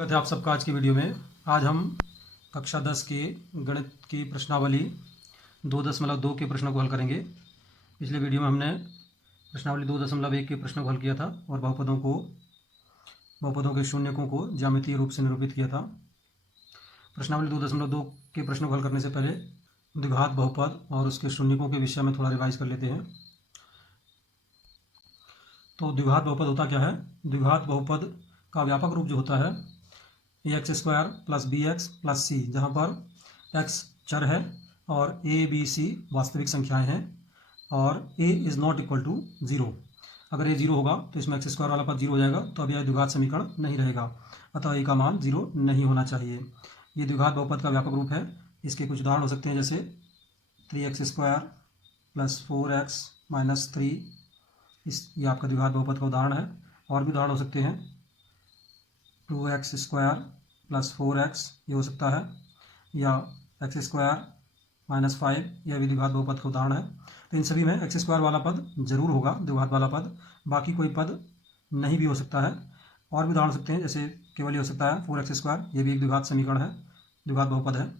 स्वागत है आप सबका आज की वीडियो में। आज हम कक्षा 10 के गणित की प्रश्नावली 2.2 के प्रश्नों को हल करेंगे। पिछले वीडियो में हमने प्रश्नावली 2.1 के प्रश्नों को हल किया था और बहुपदों के शून्यकों को ज्यामितीय रूप से निरूपित किया था। प्रश्नावली 2.2 के प्रश्नों को हल करने से पहले द्विघात बहुपद और उसके शून्यकों के विषय में थोड़ा रिवाइज कर लेते हैं। तो द्विघात बहुपद होता क्या है? द्विघात बहुपद का व्यापक रूप जो होता है ax² + bx + c, जहाँ पर x चर है और a b c वास्तविक संख्याएं हैं और a is not equal to 0। अगर a 0 होगा तो इसमें x² वाला पद 0 हो जाएगा, तो अब यह द्विघात समीकरण नहीं रहेगा, अतः a का मान 0 नहीं होना चाहिए। ये द्विघात बहुपद का व्यापक रूप है। इसके कुछ उदाहरण हो सकते हैं, जैसे 3x² + 4x - 3, ये आपका द्विघात बहुपद का उदाहरण है। और भी उदाहरण हो सकते हैं, 2x² + 4x, ये हो सकता है, या x² - 5, यह भी द्विघात बहुपद का उदाहरण है। तो इन सभी में x² वाला पद जरूर होगा, द्विघात वाला पद, बाकी कोई पद नहीं भी हो सकता है। और भी उदाहरण हो सकते हैं, जैसे केवल ये हो सकता है 4x², ये भी एक द्विघात समीकरण है, द्विघात बहुपद है।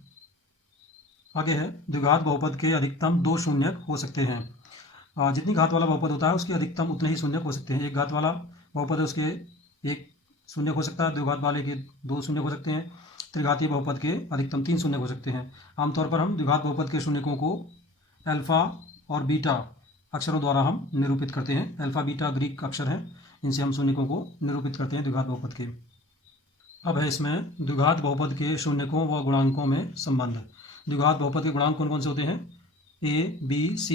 आगे है, द्विघात बहुपद के अधिकतम 2 शून्यक हो सकते हैं। जितनी घात वाला बहुपद होता है उसके अधिकतम उतने ही शून्यक हो सकते हैं। एक घात वाला बहुपद है, उसके एक शून्यक हो सकता है, द्विघात वाले के 2 शून्यक हो सकते हैं, त्रिघातीय बहुपद के अधिकतम 3 शून्यक हो सकते हैं। आमतौर पर हम द्विघात बहुपद के शून्यकों को अल्फा और बीटा अक्षरों द्वारा हम निरूपित करते हैं। अल्फा बीटा ग्रीक अक्षर हैं, इनसे हम शून्यकों को निरूपित करते हैं द्विघात बहुपद के। अब है इसमें द्विघात बहुपद के शून्यकों व गुणांकों में संबंध। द्विघात बहुपद के गुणांक कौन कौन से होते हैं? a b c,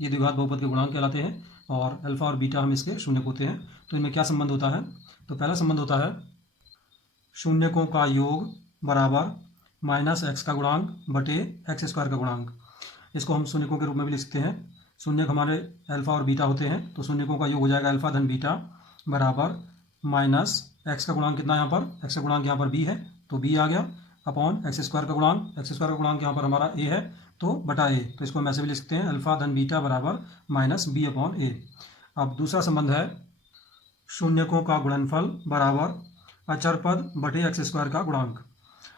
ये द्विघात बहुपद के गुणांक कहलाते हैं, और अल्फा और बीटा हम इसके शून्यक होते हैं। तो इनमें क्या संबंध होता है? तो पहला संबंध होता है शून्यकों का योग बराबर -x का गुणांक बटे x² का गुणांक। इसको हम शून्यकों के रूप में भी लिख सकते हैं। शून्यक हमारे अल्फा और बीटा होते हैं, तो शून्यकों का योग हो जाएगा अल्फा धन बीटा बराबर -x का गुणांक कितना है यहाँ पर? x का गुणांक यहाँ पर b है, तो b आ गया, अपॉन x² का गुणांक, x² का गुणांक यहाँ पर हमारा a है, तो बटा a, तो इसको हम ऐसे भी लिख सकते हैं, अल्फा धन बीटा बराबर -b/a। अब दूसरा संबंध है शून्यकों का गुणनफल बराबर अचर पद बटे x² का गुणांक।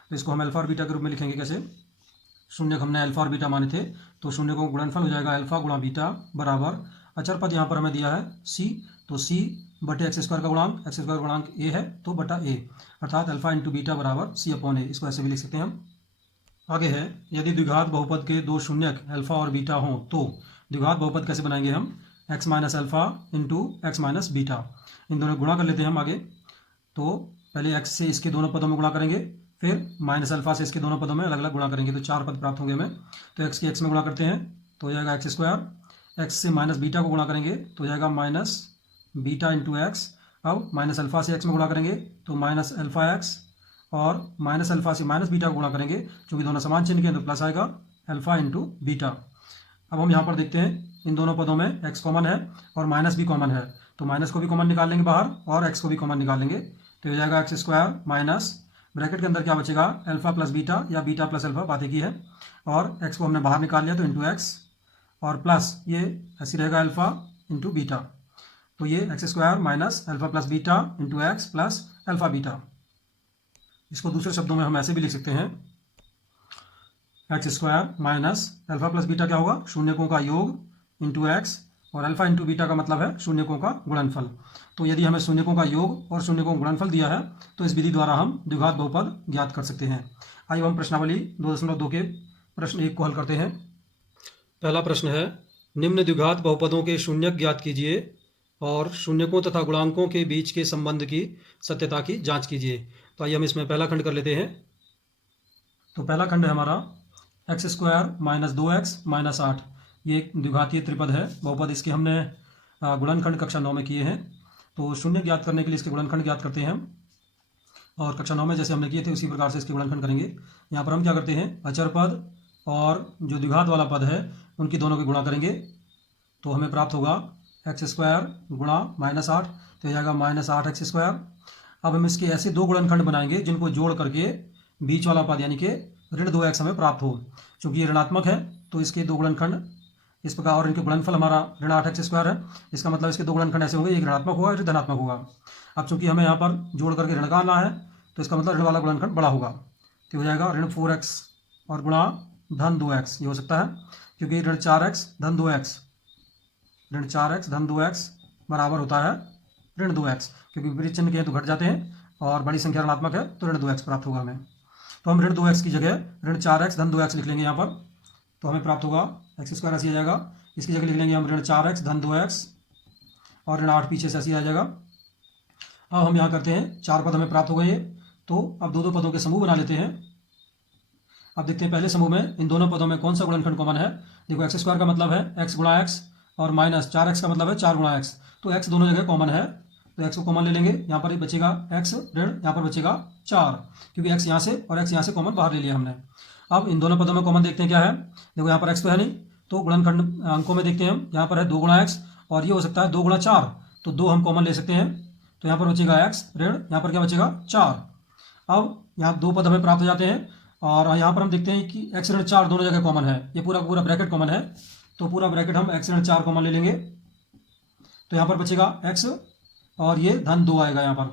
तो इसको हम अल्फा और बीटा के रूप में लिखेंगे कैसे? शून्यक हमने अल्फा और बीटा माने थे, तो शून्यकों का गुणनफल हो जाएगा अल्फा गुणा बीटा बराबर अचर पद यहाँ पर हमें दिया है c, तो c बटे x² का गुणांक, x² का गुणांक a है, तो बटा a, अर्थात अल्फा इंटू बीटा बराबर c/a। इसको ऐसे भी लिख सकते हैं हम। आगे है, यदि द्विघात बहुपद के 2 शून्यक अल्फा और बीटा हों तो द्विघात बहुपद कैसे बनाएंगे हम? x - alpha into x - beta, इन दोनों गुणा कर लेते हैं हम आगे। तो पहले x से इसके दोनों पदों में गुणा करेंगे, फिर -अल्फा से इसके दोनों पदों में अलग अलग गुणा करेंगे, तो 4 पद प्राप्त होंगे हमें। तो x के x में गुणा करते हैं तो हो जाएगा x², x से -बीटा को गुणा करेंगे तो हो जाएगा -बीटा इंटू x। अब -अल्फा से x में गुणा करेंगे तो -अल्फा x, और -अल्फा से -बीटा को गुणा करेंगे, क्योंकि दोनों समान चिन्ह के हैं तो प्लस आएगा अल्फा इंटू बीटा। अब हम यहाँ पर देखते हैं, इन दोनों पदों में x कॉमन है और माइनस भी कॉमन है, तो माइनस को भी कॉमन निकाल लेंगे बाहर और x को भी कॉमन निकाल लेंगे, तो हो जाएगा x² माइनस ब्रैकेट के अंदर क्या बचेगा? अल्फा प्लस बीटा या बीटा प्लस अल्फा, बात एक ही है, और x को हमने बाहर निकाल लिया तो इंटू x, और प्लस ये ऐसी रहेगा अल्फा इंटू बीटा, तो ये x² minus alpha plus beta into x plus alpha beta. इसको दूसरे शब्दों में हम ऐसे भी लिख सकते हैं, x² minus alpha plus beta क्या होगा? शून्यकों का योग इंटू x, और अल्फा इंटू बीटा का मतलब है शून्यकों का गुणनफल। तो यदि हमें शून्यकों का योग और शून्यकों का गुणनफल दिया है तो इस विधि द्वारा हम द्विघात बहुपद ज्ञात कर सकते हैं। आइए हम प्रश्नावली 2.2 के प्रश्न 1 को हल करते हैं। पहला प्रश्न है, निम्न द्विघात बहुपदों के शून्यक ज्ञात कीजिए और शून्यकों तथा गुणांकों के बीच के संबंध की सत्यता की जांच कीजिए। तो आइए हम इसमें पहला खंड कर लेते हैं। तो पहला खंड है हमारा x² - 2x - 8, ये एक द्विघातीय त्रिपद है बहुपद। इसके हमने गुणनखंड कक्षा 9 में किए हैं, तो शून्य ज्ञात करने के लिए इसके गुणनखंड ज्ञात करते हैं हम, और कक्षा 9 में जैसे हमने किए थे उसी प्रकार से इसके गुणनखंड करेंगे। यहाँ पर हम क्या करते हैं, अचर पद और जो द्विघात वाला पद है उनकी दोनों के गुणा करेंगे, तो हमें प्राप्त होगा x² गुणा -8, तो हो जाएगा -8x²। अब हम इसके ऐसे 2 गुणनखंड बनाएंगे जिनको जोड़ करके बीच वाला पद यानी कि ऋण 2x हमें प्राप्त हो। चूंकि ये ऋणात्मक है तो इसके 2 गुणनखंड इस प्रकार, और इनके गुणनफल हमारा ऋण 8x² है, इसका मतलब इसके 2 गुणनखंड ऐसे होंगे, एक ऋणात्मक होगा एक धनात्मक होगा। अब चूंकि हमें यहाँ पर जोड़ करके ऋण का लाना है, तो इसका मतलब ऋण वाला गुणनखंड बड़ा होगा, तो हो जाएगा ऋण 4x और गुणा धन 2x, ये हो सकता है, क्योंकि ऋण 4x धन 2x, ऋण 4x धन 2x बराबर होता है ऋण 2x, क्योंकि विपरीत चिन्ह के हैं तो घट जाते हैं और बड़ी संख्या ऋणात्मक है तो ऋण 2x प्राप्त होगा हमें। तो हम ऋण 2x की जगह ऋण 4x धन 2x लिख लेंगे यहाँ पर, तो हमें प्राप्त होगा एक्स स्क्वायर ऐसी आ जाएगा। इसकी जगह लिख लेंगे हम ऋण 4x धन 2x और ऋण 8 पीछे से ऐसी आ जाएगा। अब हम यहाँ करते हैं 4 पद हमें प्राप्त हो गए, तो अब दो पदों के समूह बना लेते हैं। अब देखते हैं पहले समूह में इन दोनों पदों में कौन सा गुणनखंड कॉमन है। देखो एक्स स्क्वायर का मतलब है x गुणा एक्स और माइनस 4x का मतलब है 4 गुणा एक्स, तो x दोनों जगह कॉमन है, तो x को कॉमन ले लेंगे। यहाँ पर बचेगा x ऋण, यहाँ पर बचेगा 4, क्योंकि x यहाँ से और x यहाँ से कॉमन बाहर ले लिया हमने। अब इन दोनों पदों में कॉमन देखते हैं क्या है। देखो यहाँ पर x तो है नहीं, तो गुणनखंड अंकों में देखते हैं हम, यहाँ पर है 2 गुणा एक्स और ये हो सकता है 2 गुणा 4, तो 2 हम कॉमन ले सकते हैं, तो यहाँ पर बचेगा x ऋण, यहाँ पर क्या बचेगा 4। अब यहाँ 2 पद हमें प्राप्त हो जाते हैं और यहाँ पर हम देखते हैं कि x ऋण 4 दोनों जगह कॉमन है, ये पूरा पूरा ब्रैकेट कॉमन है, तो पूरा ब्रैकेट हम x ऋण 4 कॉमन ले लेंगे, तो यहाँ पर बचेगा x और ये धन 2 आएगा यहाँ पर।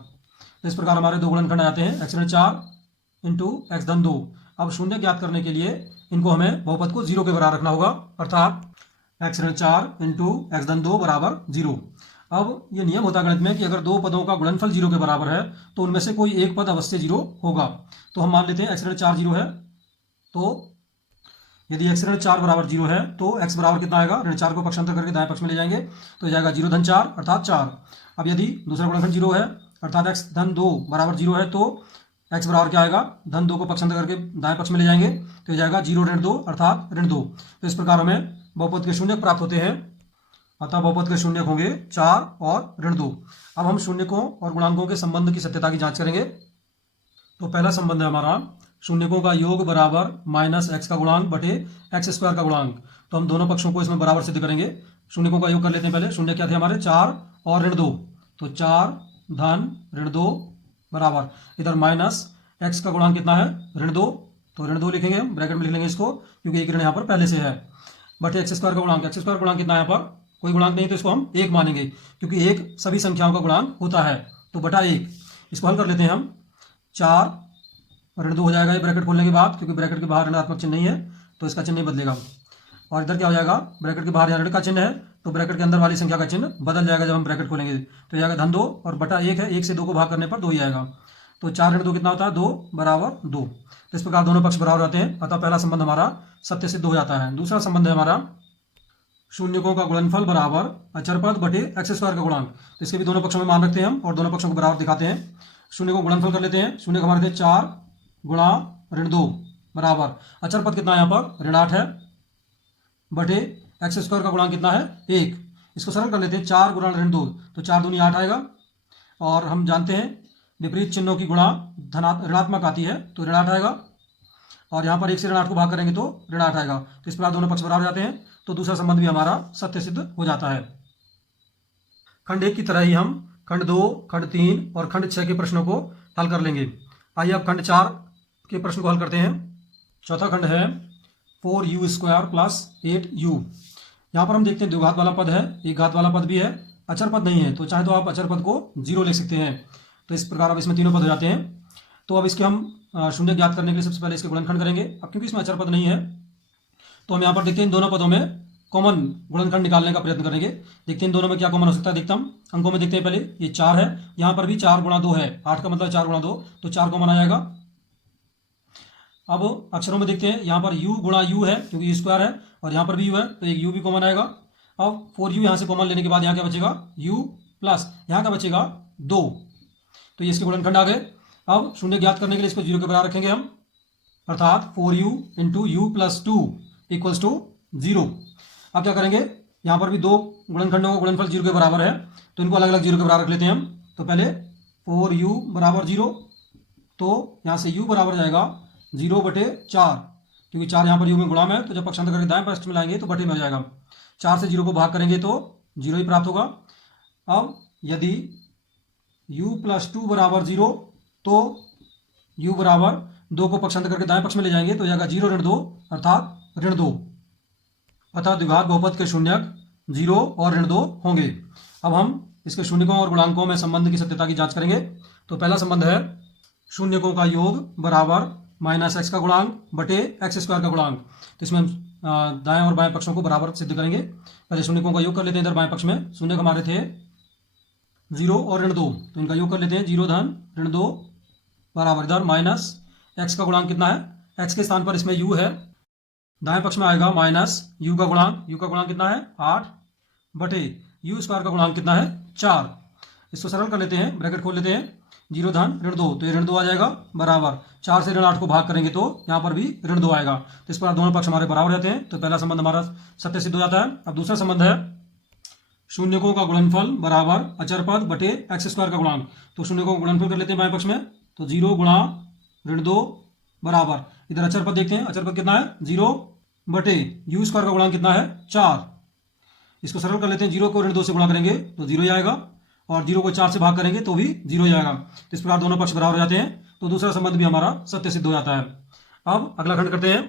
तो इस प्रकार हमारे दो गुणनखंड आ जाते हैं, x ऋण 4 इंटू एक्स धन 2। अब शून्य ज्ञात करने के लिए इनको हमें बहुपद को 0 के बराबर रखना होगा, अर्थात x ऋण 4 इंटू एक्स धन 2 बराबर 0। अब ये नियम होता है गणित में कि अगर दो पदों का गुणनफल 0 के बराबर है तो उनमें से कोई एक पद अवश्य 0 होगा। तो हम मान लेते हैं x ऋण 4 0 है, तो यदि x ऋण 4 बराबर 0 है तो x बराबर कितना आएगा, ऋण 4 को पक्षांतर करके दाएं पक्ष में ले जाएंगे तो जाएगा 0 धन 4 अर्थात 4। अब यदि दूसरा गुणनखंड 0 है अर्थात x धन 2 बराबर 0 है, तो x बराबर क्या आएगा, धन 2 को पक्षांतर करके दाएं पक्ष में ले जाएंगे तो जाएगा 0 ऋण 2 अर्थात ऋण 2। तो इस प्रकार हमें बहुपद के शून्यक प्राप्त होते हैं, अतः बहुपद के शून्यक होंगे 4 और ऋण 2। अब हम शून्यकों और गुणांकों के संबंध की सत्यता की जांच करेंगे। तो पहला संबंध है हमारा शून्यकों का योग बराबर माइनस एक्स का गुणांक बटे एक्स स्क्वायर का गुणांक। तो हम दोनों पक्षों को इसमें बराबर सिद्ध करेंगे। शून्यकों का योग कर लेते हैं पहले। शून्य क्या थे हमारे, 4 और ऋण 2, तो 4 धन ऋण 2 बराबर इधर माइनस एक्स का गुणांक कितना है, ऋण 2, तो ऋण 2 लिखेंगे हम, ब्रैकेट में लिख लेंगे इसको क्योंकि एक ऋण यहाँ पर पहले से है, बटे एक्स स्क्वायर का गुणांक। एक्स स्क्वायर गुणांक कितना है यहाँ पर, कोई गुणांक नहीं तो इसको हम 1 मानेंगे क्योंकि 1 सभी संख्याओं का गुणांक होता है, तो बटा 1। इसको हल कर लेते हैं हम, 4 ऋण 2 हो जाएगा ये ब्रैकेट खोलने के बाद, क्योंकि ब्रैकेट के बाहर ऋणात्मक चिन्ह नहीं है तो इसका चिन्ह नहीं बदलेगा। और इधर क्या हो जाएगा, ब्रैकेट के बाहर यहाँ ऋण का चिन्ह है तो ब्रैकेट के अंदर वाली संख्या का चिन्ह बदल जाएगा जब हम ब्रैकेट खोलेंगे, तो जाएगा धन 2 और बटा 1 है, 1 से 2 को भाग करने पर 2 ही आएगा, तो 4 ऋण 2 कितना होता है, 2 बराबर 2। इस प्रकार दोनों पक्ष बराबर आते हैं, अतः पहला संबंध हमारा सत्य सिद्ध हो जाता है। दूसरा संबंध है हमारा शून्यकों का गुणनफल बराबर अचर पद बटे एक्स स्क्वायर का गुणांक। तो इसके भी दोनों पक्षों में मान रखते हैं हम और दोनों पक्षों को बराबर दिखाते हैं। शून्य को गुणनफल कर लेते हैं। शून्य हमारे थे 4 गुणा ऋण 2 बराबर अचर पद कितना है यहाँ पर, ऋण 8 है, बटे एक्स स्क्वायर का गुणांक कितना है, 1। इसको सरल कर लेते हैं, 4 गुणा ऋण 2, तो 4 दूनी 8 आएगा, और हम जानते हैं विपरीत चिन्हों की गुणा ऋणात्मक आती है तो ऋण 8 आएगा, और यहाँ पर 1 से ऋण 8 को भाग करेंगे तो ऋण 8 आएगा। तो इस प्रकार दोनों पक्ष बराबर जाते हैं, तो दूसरा संबंध भी हमारा सत्य सिद्ध हो जाता है। खंड 1 की तरह ही हम खंड 2, खंड 3 और खंड 6 के प्रश्नों को हल कर लेंगे। आइए अब खंड 4 के प्रश्न को हल करते हैं। चौथा खंड है 4u² प्लस 8u। यहाँ पर हम देखते हैं द्विघात वाला पद है, एक घात वाला पद भी है, अचर पद नहीं है, तो चाहे तो आप अचर पद को 0 लिख सकते हैं। तो इस प्रकार अब इसमें तीनों पद हो जाते हैं। तो अब इसके हम शून्य ज्ञात करने के लिए सबसे पहले इसके गुणनखंड करेंगे। अब क्योंकि इसमें अचर पद नहीं है तो हम यहाँ पर देखते हैं इन दोनों पदों में कॉमन गुणनखंड निकालने का प्रयत्न करेंगे। देखते हैं इन दोनों में क्या कॉमन हो सकता है। देखता हम अंकों में देखते हैं, पहले ये 4 है, यहाँ पर भी 4 गुणा 2 है, 8 का मतलब 4 गुणा 2, तो 4 कॉमन आ जाएगा। अब अक्षरों में देखते हैं, यहाँ पर u गुणा u है क्योंकि u² है, और यहाँ पर भी u है तो एक u भी कॉमन आएगा। अब 4u यहाँ से कॉमन लेने के बाद यहाँ क्या बचेगा, u प्लस यहाँ का बचेगा 2, तो ये इसके गुणनखंड आ गए। अब शून्य ज्ञात करने के लिए इसको 0 के बराबर रखेंगे हम, अर्थात 4u into u plus 2 equals to 0। अब क्या करेंगे, यहाँ पर भी दो गुणनखंडों का गुणनफल 0 के बराबर है तो इनको अलग अलग 0 के बराबर रख लेते हैं हम। तो पहले 4u बराबर 0, तो यहाँ से u बराबर जाएगा 0 बटे 4, क्योंकि 4 यहाँ पर u में गुणा में है, तो जब पक्षांतर करके दाएं पक्ष में लाएंगे तो बटे में हो जाएगा। 4 से 0 को भाग करेंगे तो 0 ही प्राप्त होगा। अब यदि u प्लस 2 बराबर 0, तो u बराबर 2 को पक्षांतर करके दाएं पक्ष में ले जाएंगे तो जाएगा 0 ऋण 2 अर्थात ऋण 2। अतः द्विघात बहुपद के शून्यक 0 और ऋण 2 होंगे। अब हम इसके शून्यकों और गुणांकों में संबंध की सत्यता की जांच करेंगे। तो पहला संबंध है शून्यकों का योग बराबर माइनस एक्स का गुणांक बटे एक्स स्क्वायर का गुणांक। तो इसमें हम दाएं और बाएं पक्षों को बराबर सिद्ध करेंगे। पहले शून्यकों का योग कर लेते हैं इधर बाएं पक्ष में। शून्य हमारे थे 0 और ऋण 2, तो इनका योग कर लेते हैं। 0 धन ऋण 2 बराबर इधर माइनस एक्स का गुणांक कितना है, एक्स के स्थान पर इसमें यू है, दाएं पक्ष में आएगा माइनस यू का गुणांक। यू का गुणांक कितना है 8 बटे यू स्क्वायर का गुणांक कितना है 4। इसको सरल कर लेते हैं, ब्रैकेट खोल लेते हैं। 0 धन ऋण 2, तो ये ऋण 2 आ जाएगा बराबर 4 से ऋण 8 को भाग करेंगे तो यहाँ पर भी ऋण 2 आएगा। तो इस पर दोनों पक्ष हमारे बराबर रहते हैं, तो पहला संबंध हमारा सत्य सिद्ध हो जाता है। अब दूसरा संबंध है शून्यकों का गुणनफल बराबर अचर पद बटे एक्स स्क्वायर का गुणांक। तो शून्यकों का गुणनफल कर लेते हैं बाएं पक्ष में। तो 0 गुणा ऋण 2 बराबर इधर अचर पद देखते हैं, अचर पद कितना है 0 बटे यू स्क्वायर का गुणांक कितना है 4। इसको सरल कर लेते हैं। 0 को ऋण 2 से गुणा करेंगे तो 0 ही आएगा, और 0 को 4 से भाग करेंगे तो भी 0 ही आएगा। तो इस प्रकार दोनों पक्ष बराबर हो जाते हैं, तो दूसरा संबंध भी हमारा सत्य सिद्ध हो जाता है। अब अगला खंड करते हैं।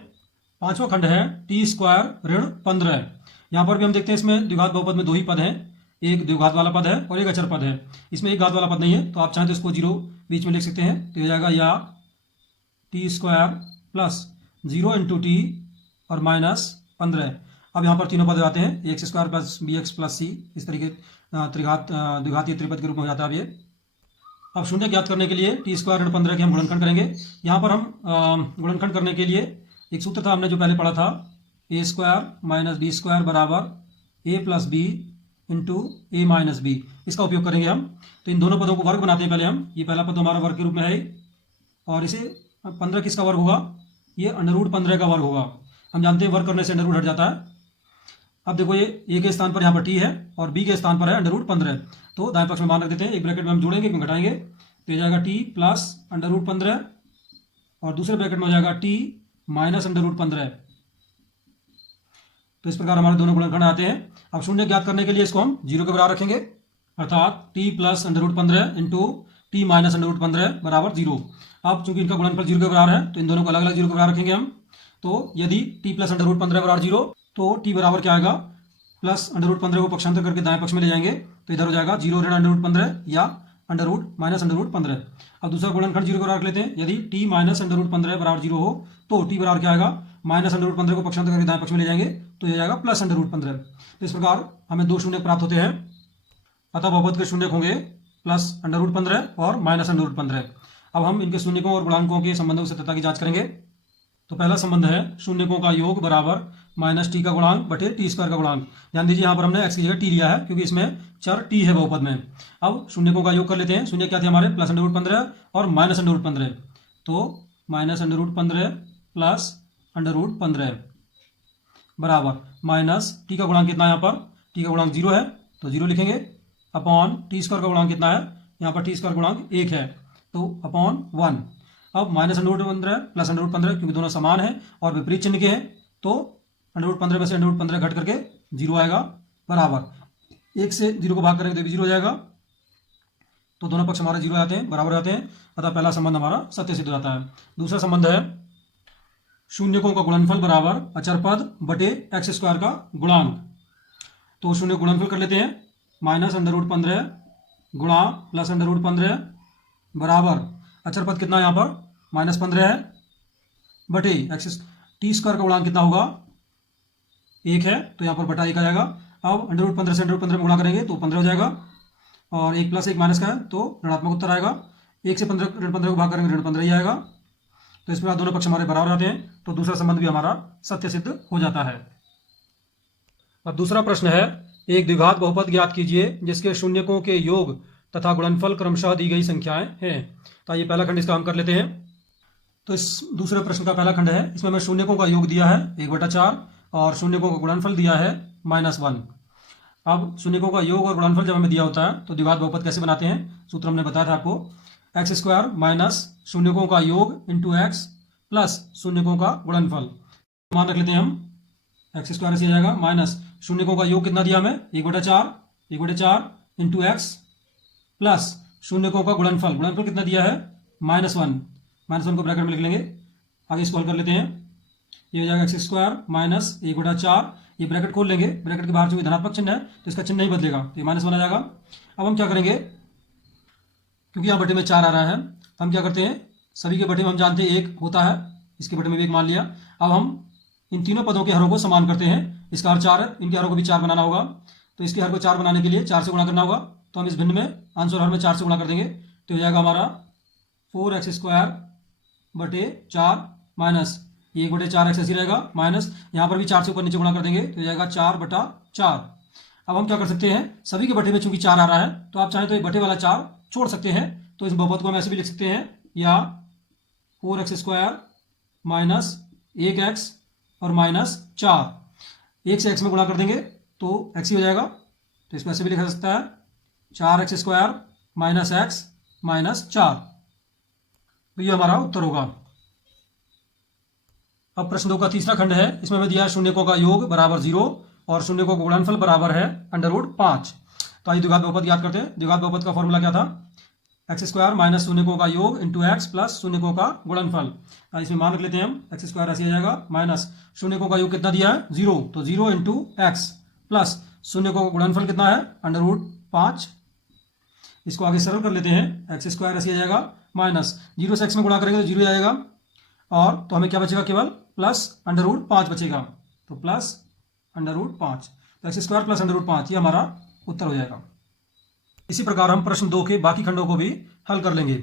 पांचवा खंड है टी स्क्वायर ऋण 15। यहाँ पर भी हम देखते हैं इसमें द्विघात बहुपद में 2 ही पद हैं, एक द्विघात वाला पद है और एक अचर पद है। इसमें एक घात वाला पद नहीं है, तो आप चाहें तो इसको 0 बीच में लिख सकते हैं। तो हो जाएगा या t square plus 0 into t और माइनस 15। अब यहाँ पर तीनों पद आते हैं, x square plus b x plus c, इस तरीके द्विघातीय त्रिपद के रूप में हो जाता है अब ये। अब शून्य ज्ञात करने के लिए टी स्क्वायर ऋण 15 के हम गुणनखंड करेंगे। यहाँ पर हम गुणनखंड करने के लिए एक सूत्र था, हमने जो पहले पढ़ा था, ए स्क्वायर माइनस बी स्क्वायर बराबर ए प्लस बी इंटू ए माइनस बी, इसका उपयोग करेंगे हम। तो इन दोनों पदों को वर्ग बनाते हैं पहले हम। ये पहला पद हमारा वर्ग के रूप में है, और इसे 15 किसका वर्ग होगा, ये अंडर 15 का वर्ग होगा। हम जानते हैं वर्ग करने से अंडर हट जाता है। अब देखो ये ए के स्थान पर यहाँ पर टी है और बी के स्थान पर है अंडर 15, तो दाएं पक्ष में मान रख देते हैं। एक ब्रैकेट में हम जोड़ेंगे, एक में घटाएंगे, तो ये जाएगा टी प्लस अंडर 15 और दूसरे ब्रैकेट में हो जाएगा टी माइनस अंडर 15। तो इस प्रकार हमारे दोनों गुणनखंड आते हैं। अब शून्य ज्ञात करने के लिए इसको हम 0 के बराबर रखेंगे, अर्थात T plus under 15 into T minus under 15 बराबर 0। अब चूंकि इनका गुणनफल 0 के बराबर है, तो इन दोनों को अलग अलग 0 के बराबर रखेंगे हम। तो यदि टी प्लस अंडर 15 बराबर 0, तो टी बराबर क्या आएगा, प्लस अंडर 15 को पक्षांतर करके दाएं पक्ष में ले जाएंगे, तो इधर हो जाएगा 0 ऋण अंडर 15 या अंडर माइनस अंडर 15। अब दूसरा गुणनखंड 0 के बराबर रख लेते हैं। यदि टी माइनस अंडर 15 बराबर 0 हो, तो टी बराबर क्या आएगा, माइनस अंडर 15 को पक्षांतर करके दाएं पक्ष में ले जाएंगे, तो यह जाएगा प्लस अंडर 15। तो इस प्रकार हमें 2 शून्य प्राप्त होते हैं। अतः बहुपद के शून्य होंगे प्लस अंडर 15 और माइनस अंडर 15। अब हम इनके शून्यकों और गुणांकों के संबंधों की सत्यता की जांच करेंगे। तो पहला संबंध है शून्यकों का योग बराबर माइनस टी का गुणांक बटे टी स्क्वायर का गुणांक। ध्यान दीजिए यहाँ पर हमने एक्स की जगह टी लिया है, क्योंकि इसमें चर टी है बहुपद में। अब शून्यकों का योग कर लेते हैं। शून्य क्या थे हमारे, प्लस अंडर 15 और माइनस अंडर 15। तो माइनस अंडर 15 प्लस अंडर 15 बराबर माइनस टी का गुणांक कितना है, यहाँ पर टी का गुणांक 0 है, तो 0 लिखेंगे, अपॉन टी स्क्वायर का गुणांक कितना है, यहाँ पर टी स्क्वायर गुणांक 1 है, तो अपॉन 1। अब माइनस अंडर 15 प्लस अंडर 15, क्योंकि दोनों समान हैं और विपरीत चिन्ह के हैं, तो अंडर 15 में से अंडर 15 घट करके 0 आएगा, बराबर 1 से 0 को भाग करेंगे तो भी 0 हो जाएगा। तो दोनों पक्ष हमारे 0 आते हैं, बराबर आते हैं। अतः पहला संबंध हमारा सत्य सिद्ध हो जाता है। दूसरा संबंध है शून्यकों का गुणनफल बराबर अचर पद बटे एक्स स्क्वायर का गुणांक। तो शून्य गुणनफल कर लेते हैं। माइनस अंडर 15 गुणा प्लस अंडर 15 बराबर अचर पद कितना है, यहाँ पर माइनस 15 है, बटे एक्स टी स्क्वायर का गुणांक कितना होगा, 1 है, तो यहाँ पर बटा 1 आ जाएगा। अब अंडर 15 से अंडर 15 में गुणा करेंगे तो 15 हो जाएगा, और 1 प्लस 1 माइनस का है तो ऋणात्मक उत्तर आएगा। 1 से 15 को भाग करेंगे ऋण 15 ही आएगा। तो इस प्रकार दोनों पक्ष हमारे बराबर आते हैं, तो दूसरा संबंध भी हमारा सत्य सिद्ध हो जाता है। अब दूसरा प्रश्न है, एक द्विघात बहुपद ज्ञात कीजिए जिसके शून्यकों के योग तथा गुणनफल क्रमशः दी गई संख्याएं हैं। तो ये पहला खंड इसका हम कर लेते हैं। तो इस दूसरे प्रश्न का पहला खंड है, इसमें हमें शून्यकों का योग दिया है 1/4 और शून्यकों का गुणनफल दिया है -1। अब शून्यकों का योग और गुणनफल जब हमें दिया होता है तो द्विघात बहुपद कैसे बनाते हैं, सूत्र हमने बताया था आपको, एक्स स्क्वायर माइनस शून्यकों का योग इंटू एक्स प्लस शून्यकों का गुणनफल। मान रख लेते हैं हम, एक्स स्क्वायर से आ जाएगा माइनस शून्यकों का योग कितना दिया हमें 1/4 इंटू एक्स प्लस शून्यकों का गुणनफल कितना दिया है -1 को ब्रैकेट में लिख लेंगे। आगे इसको हल कर लेते हैं। ये हो जाएगा एक्स स्क्वायर माइनस 1/4, ये ब्रैकेट खोल लेंगे, ब्रैकेट के बाहर जो धनात्मक चिन्ह है तो इसका चिन्ह नहीं बदलेगा, तो ये -1 आ जाएगा। अब हम क्या करेंगे, क्योंकि यहाँ बटे में 4 आ रहा है, तो हम क्या करते हैं, सभी के बटे में हम जानते हैं 1 होता है, इसके बटे में भी 1 मान लिया। अब हम इन तीनों पदों के हरों को समान करते हैं। इसका हर 4 है, इनके हरों को भी 4 बनाना होगा। तो इसके हर को 4 बनाने के लिए 4 से गुणा करना होगा। तो हम इस भिन्न में अंश और हर में 4 से गुणा कर देंगे। तो हो जाएगा हमारा 4x² बटे 4 माइनस 1/4x ऐसी रहेगा, माइनस यहाँ पर भी 4 से ऊपर नीचे गुणा कर देंगे तो हो जाएगा 4/4। अब हम क्या कर सकते हैं, सभी के बटे में चूंकि 4 आ रहा है तो आप चाहें तो एक बटे वाला 4 छोड़ सकते हैं। तो इस बहुपद को हम ऐसे भी लिख सकते हैं, या 4x² माइनस 1x और माइनस 4, 1 से x में गुणा कर देंगे तो x ही हो जाएगा। तो इसको ऐसे भी लिखा जा सकता है, 4x² माइनस x माइनस 4। तो ये हमारा उत्तर होगा। अब प्रश्न 2 का तीसरा खंड है। इसमें हमें दिया है शून्यकों का योग बराबर 0 और शून्यकों का गुणनफल बराबर है √5। तो आइए द्विघात बहुपद याद करते हैं। द्विघात बहुपद का फॉर्मूला क्या था, x² माइनस शून्यकों का योग इंटू x प्लस शून्यकों का गुणनफल। इसमें मान रख लेते हैं हम, x² ऐसे आ जाएगा, माइनस शून्यकों का योग कितना दिया है 0, तो 0 इंटू x प्लस शून्यकों का गुणनफल कितना है √5। इसको आगे सरल कर लेते हैं, x² ऐसे आ जाएगा, माइनस 0 से x में गुणा करेंगे तो 0 आएगा, और तो हमें क्या बचेगा, केवल प्लस √5 बचेगा। तो प्लस √5, तो x² प्लस √5 ये हमारा उत्तर हो जाएगा। इसी प्रकार हम प्रश्न 2 के बाकी खंडों को भी हल कर लेंगे।